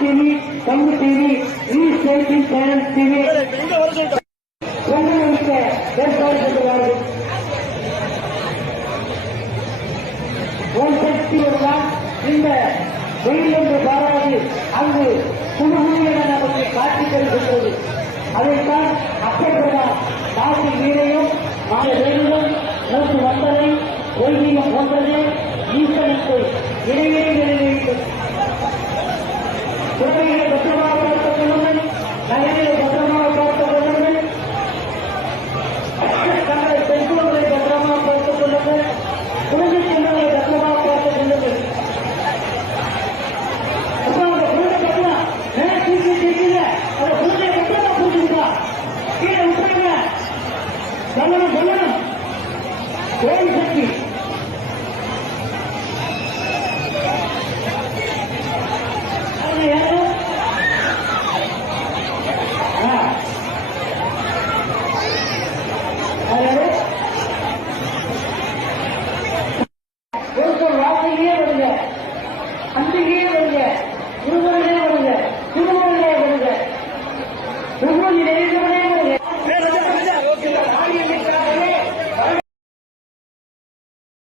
TV Tamil TV ஈ ஸ்டேட்டிங் channel TV உங்களுக்கு ஏற்பாடு செய்கிறார்கள் ஓம் சக்தி எல்லாம் இந்த வெயில் என்று பாராது அங்கு குழுகுழு நமக்கு காட்சி தருகின்றது. அதைத்தான் அப்பதான் நாட்டு வீரையும் மாத வேலும் மூன்று வந்தனை கொள்கையும் போன்றதே ஈசனுக்கு இடையே గమనం గమనం